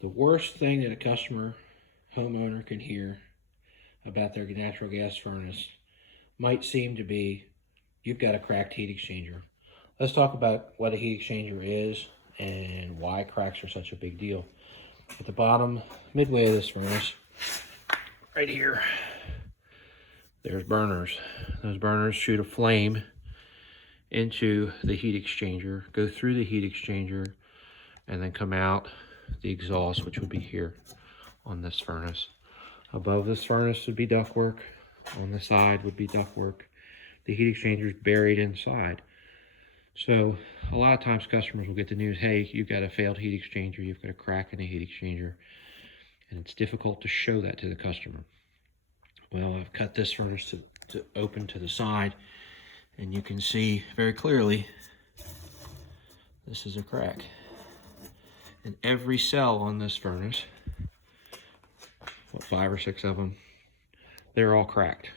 The worst thing that a customer, homeowner can hear about their natural gas furnace might seem to be you've got a cracked heat exchanger. Let's talk about what a heat exchanger is and why cracks are such a big deal. At the bottom, midway of this furnace, right here, there's burners. Those burners shoot a flame into the heat exchanger, go through the heat exchanger, and then come out the exhaust, which would be here on this furnace. Above this furnace would be ductwork. On the side would be ductwork. The heat exchanger is buried inside. So a lot of times customers will get the news, hey, you've got a failed heat exchanger, you've got a crack in the heat exchanger, and it's difficult to show that to the customer. Well, I've cut this furnace to open to the side, and you can see very clearly this is a crack. And every cell on this furnace, what, 5 or 6 of them, they're all cracked.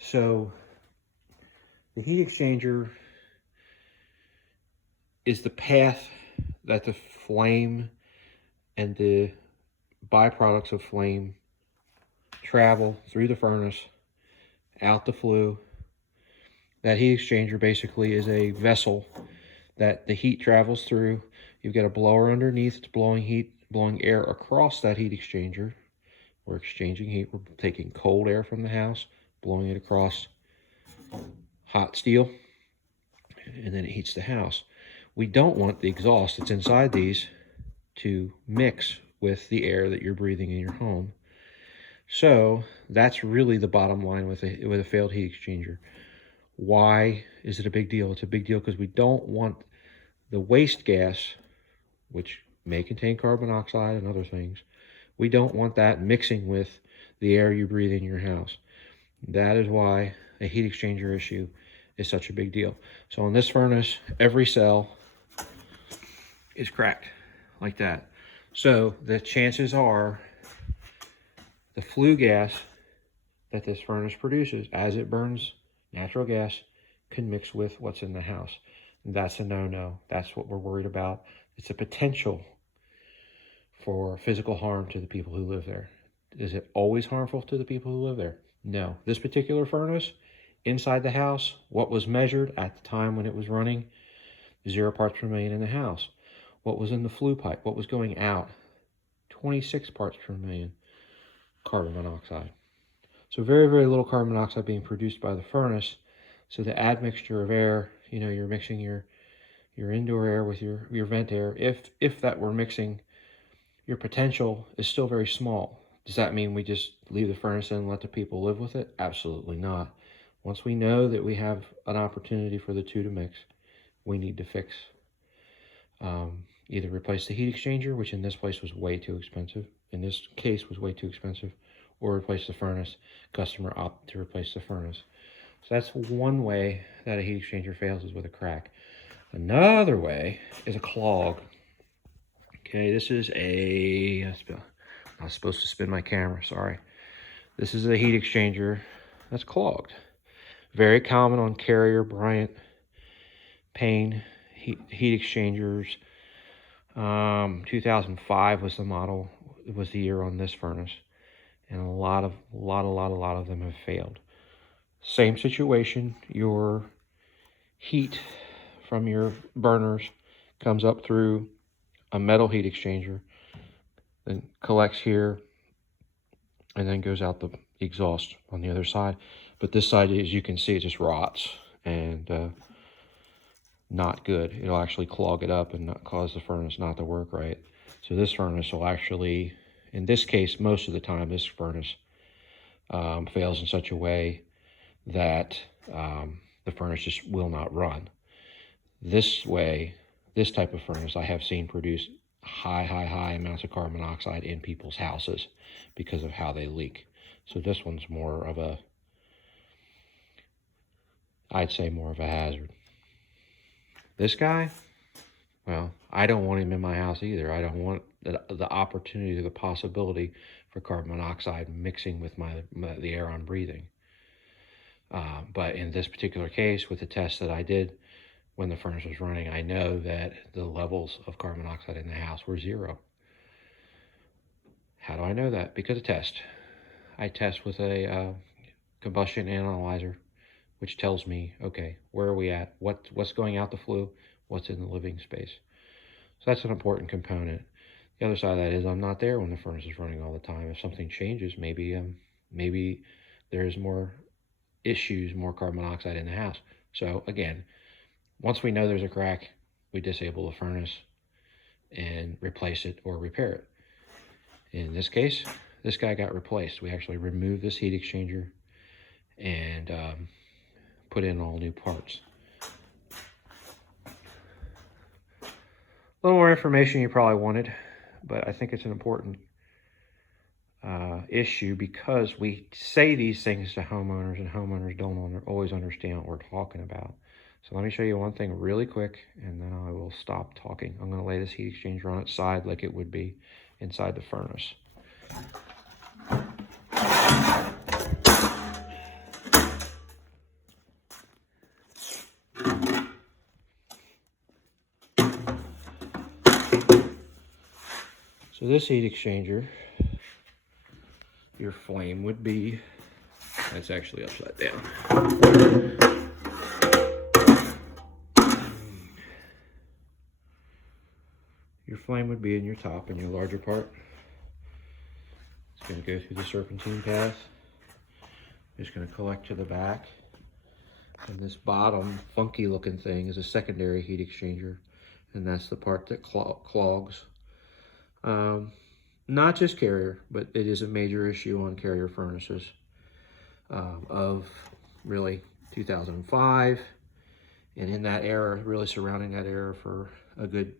So the heat exchanger is the path that the flame and the byproducts of flame travel through the furnace, out the flue. That heat exchanger basically is a vessel that the heat travels through. You've got a blower underneath, it's blowing air across that heat exchanger. We're exchanging heat, we're taking cold air from the house, blowing it across hot steel, and then it heats the house. We don't want the exhaust that's inside these to mix with the air that you're breathing in your home. So that's really the bottom line with a failed heat exchanger. Why is it a big deal? It's a big deal because we don't want the waste gas, which may contain carbon monoxide and other things, we don't want that mixing with the air you breathe in your house. That is why a heat exchanger issue is such a big deal. So in this furnace, every cell is cracked like that. So the chances are the flue gas that this furnace produces as it burns natural gas can mix with what's in the house. That's a no-no. That's what we're worried about. It's a potential for physical harm to the people who live there. Is it always harmful to the people who live there? No. This particular furnace, inside the house, what was measured at the time when it was running, 0 parts per million in the house. What was in the flue pipe? What was going out? 26 parts per million carbon monoxide. So very, very little carbon monoxide being produced by the furnace. So the admixture of air, you're mixing your indoor air with your vent air. If that were mixing, your potential is still very small. Does that mean we just leave the furnace in and let the people live with it? Absolutely not. Once we know that we have an opportunity for the two to mix, we need to fix. Either replace the heat exchanger, which in this place was way too expensive. In this case was way too expensive. Or replace the furnace. Customer opted to replace the furnace. So that's one way that a heat exchanger fails, is with a crack. Another way is a clog. Okay, this is I was supposed to spin my camera, sorry. This is a heat exchanger that's clogged. Very common on Carrier, Bryant, Payne heat exchangers. 2005 was the model, it was the year on this furnace. And a lot of them have failed. Same situation, your heat from your burners comes up through a metal heat exchanger, then collects here, and then goes out the exhaust on the other side. But this side, as you can see, it just rots and not good. It'll actually clog it up and not cause the furnace not to work right. So this furnace will actually, in this case, most of the time, this furnace fails in such a way that the furnace just will not run. This way, this type of furnace I have seen produce high amounts of carbon monoxide in people's houses because of how they leak. So this one's more of a, I'd say more of a hazard. This guy, well, I don't want him in my house either. I don't want the opportunity or the possibility for carbon monoxide mixing with the air I'm breathing. But in this particular case, with the test that I did when the furnace was running, I know that the levels of carbon monoxide in the house were 0. How do I know that? Because of test. I test with a combustion analyzer, which tells me, okay, where are we at? What's going out the flue? What's in the living space? So that's an important component. The other side of that is I'm not there when the furnace is running all the time. If something changes, maybe there's more issues, more carbon monoxide in the house. So again, once we know there's a crack, we disable the furnace and replace it or repair it. In this case, this guy got replaced. We actually removed this heat exchanger and put in all new parts. A little more information you probably wanted, but I think it's an important issue because we say these things to homeowners and homeowners don't always understand what we're talking about. So let me show you one thing really quick and then I will stop talking. I'm going to lay this heat exchanger on its side like it would be inside the furnace. So this heat exchanger, your flame would be, that's actually upside down. Your flame would be in your top, in your larger part. It's going to go through the serpentine path. It's going to collect to the back. And this bottom funky looking thing is a secondary heat exchanger. And that's the part that clogs. Not just Carrier, but it is a major issue on Carrier furnaces of really 2005. And in that era, really surrounding that era for a good,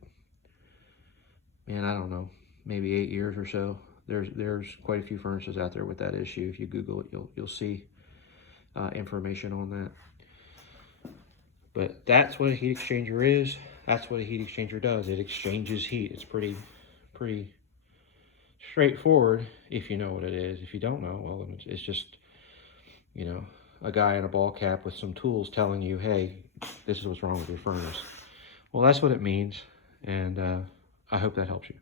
man, I don't know, maybe 8 years or so. There's quite a few furnaces out there with that issue. If you Google it, you'll see information on that. But that's what a heat exchanger is. That's what a heat exchanger does. It exchanges heat. It's pretty straightforward if you know what it is. If you don't know, well, it's just, you know, a guy in a ball cap with some tools telling you, hey, this is what's wrong with your furnace. Well, that's what it means, and I hope that helps you.